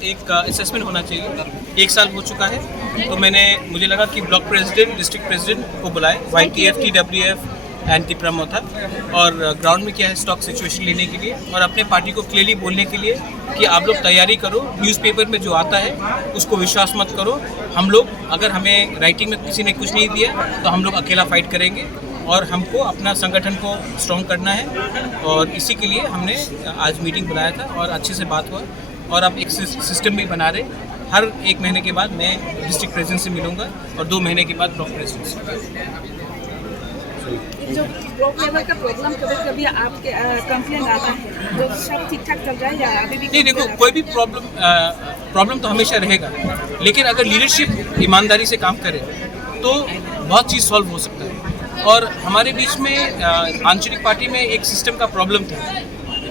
एक असेसमेंट होना चाहिए। 1 साल हो चुका है, तो मुझे लगा कि ब्लॉक प्रेसिडेंट, डिस्ट्रिक्ट प्रेसिडेंट को बुलाए, YTF, TWF एंड तिप्रमो था, और ग्राउंड में क्या है स्टॉक सिचुएशन लेने के लिए और अपने पार्टी को क्लियरली बोलने के लिए कि आप लोग तैयारी करो, न्यूज़पेपर में जो आता है उसको विश्वास मत करो। हम लोग, अगर हमें राइटिंग में किसी ने कुछ नहीं दिया तो हम लोग अकेला फाइट करेंगे और हमको अपना संगठन को स्ट्रॉन्ग करना है, और इसी के लिए हमने आज मीटिंग बुलाया था और अच्छे से बात हुआ। और अब एक सिस्टम भी बना रहे, हर 1 महीने के बाद मैं डिस्ट्रिक्ट प्रेसिडेंट से मिलूंगा और 2 महीने के बाद ब्लॉक प्रेसिडेंट से। जो ब्लॉक लेवल का प्रॉब्लम कभी आपके कंप्लेंट आता है, जो सब ठीक ठाक चल रहा है या अभी भी? नहीं, देखो, कोई भी प्रॉब्लम तो हमेशा रहेगा, लेकिन अगर लीडरशिप ईमानदारी से काम करे तो बहुत चीज़ सॉल्व हो सकता है। और हमारे बीच में आंचलिक पार्टी में एक सिस्टम का प्रॉब्लम था,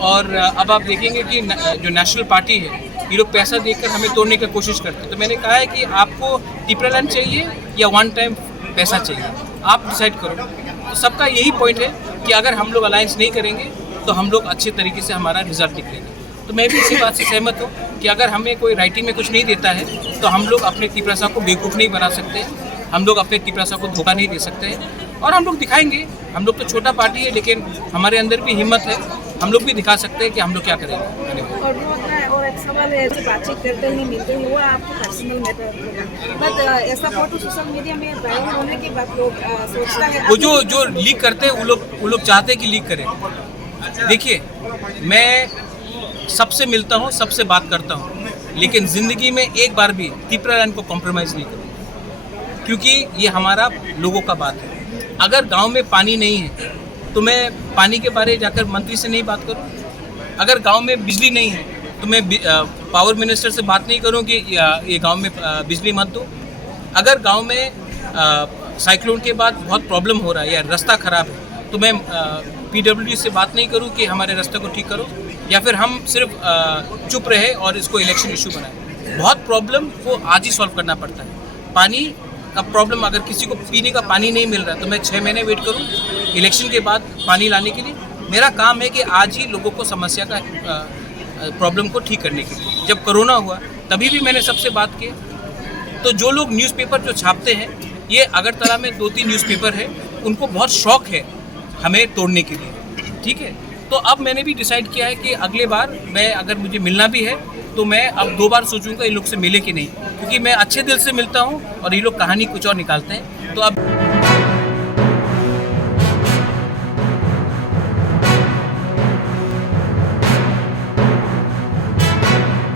और अब आप देखेंगे कि जो नेशनल पार्टी है, ये लोग पैसा देकर हमें तोड़ने की कोशिश करते हैं। तो मैंने कहा है कि आपको टिपरालैंड चाहिए या 1 टाइम पैसा चाहिए, आप डिसाइड करो। तो सबका यही पॉइंट है कि अगर हम लोग अलायंस नहीं करेंगे तो हम लोग अच्छे तरीके से हमारा रिजल्ट निकलेगा। तो मैं भी इसी बात से सहमत हूँ कि अगर हमें कोई राइटिंग में कुछ नहीं देता है तो हम लोग अपने तिपरासा को बेवकूफ़ नहीं बना सकते, हम लोग अपने तिपरासा को धोखा नहीं दे सकते हैं, और हम लोग दिखाएंगे। हम लोग तो छोटा पार्टी है, लेकिन हमारे अंदर भी हिम्मत है, हम लोग भी दिखा सकते हैं कि हम लोग क्या करेंगे। और एक सवाल है, जो बातचीत करते हैं, मिलते हैं, वो आपको पर्सनल मैटर, बट ऐसा फोटो सोशल मीडिया में वायरल होने के बाद लोग सोचता है वो जो लीक करते हैं वो लोग चाहते हैं कि लीक करें। देखिए, मैं सबसे मिलता हूँ, सबसे बात करता हूँ, लेकिन ज़िंदगी में एक बार भी तिपरालैंड को कॉम्प्रोमाइज़ नहीं करूँगा, क्योंकि ये हमारा लोगों का बात है। अगर गांव में पानी नहीं है तो मैं पानी के बारे में जाकर मंत्री से नहीं बात करूं। अगर गांव में बिजली नहीं है तो मैं पावर मिनिस्टर से बात नहीं करूं कि ये गांव में बिजली मत दो। अगर गांव में साइक्लोन के बाद बहुत प्रॉब्लम हो रहा है या रास्ता ख़राब है तो मैं PWD से बात नहीं करूं कि हमारे रास्ते को ठीक करो, या फिर हम सिर्फ चुप रहे और इसको इलेक्शन इशू बनाए। बहुत प्रॉब्लम को आज ही सॉल्व करना पड़ता है। पानी का प्रॉब्लम, अगर किसी को पीने का पानी नहीं मिल रहा तो मैं 6 महीने वेट करूं इलेक्शन के बाद पानी लाने के लिए? मेरा काम है कि आज ही लोगों को समस्या का प्रॉब्लम को ठीक करने के लिए। जब कोरोना हुआ तभी भी मैंने सबसे बात की। तो जो लोग न्यूज़पेपर जो छापते हैं, ये अगरतला में 2-3 न्यूज़पेपर है, उनको बहुत शौक है हमें तोड़ने के लिए, ठीक है। तो अब मैंने भी डिसाइड किया है कि अगले बार मैं, अगर मुझे मिलना भी है तो मैं अब 2 बार सोचूंगा इन लोग से मिले कि नहीं, क्योंकि मैं अच्छे दिल से मिलता हूँ और ये लोग कहानी कुछ और निकालते हैं। तो अब